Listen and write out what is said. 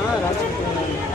아, 나랑.